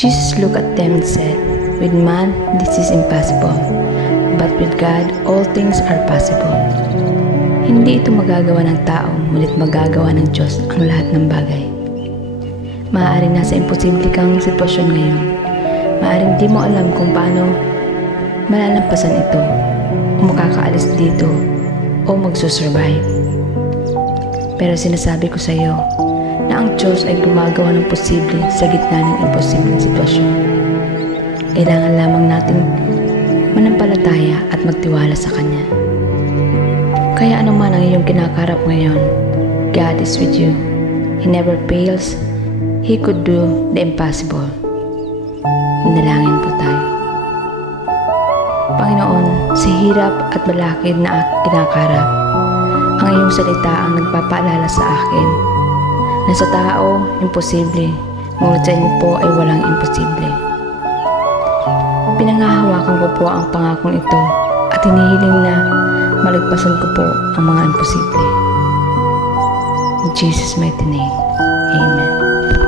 Jesus looked at them and said, "With man, this is impossible, but with God, all things are possible." Hindi ito magagawa ng tao, ngunit magagawa ng Diyos ang lahat ng bagay. Maaaring nasa imposible kang sitwasyon ngayon. Maaaring di mo alam kung paano malalampasan ito, o makakaalis dito, o magsusurvive. Pero sinasabi ko sa iyo na ang Diyos ay gumagawa ng posible sa gitna ng imposibleng sitwasyon. Kailangan lamang nating manampalataya at magtiwala sa Kanya. Kaya anuman ang iyong kinakarap ngayon, God is with you. He never fails. He could do the impossible. Manalangin po tayo. Panginoon, sa hirap at balakid na kinakarap, ang iyong salita ang nagpapaalala sa akin na sa tao, imposible, ngunit sa inyo po ay walang imposible. Pinangahawakan ko po ang pangakong ito at hinihiling na malagpasan ko po ang mga imposible. In Jesus' mighty name, Amen.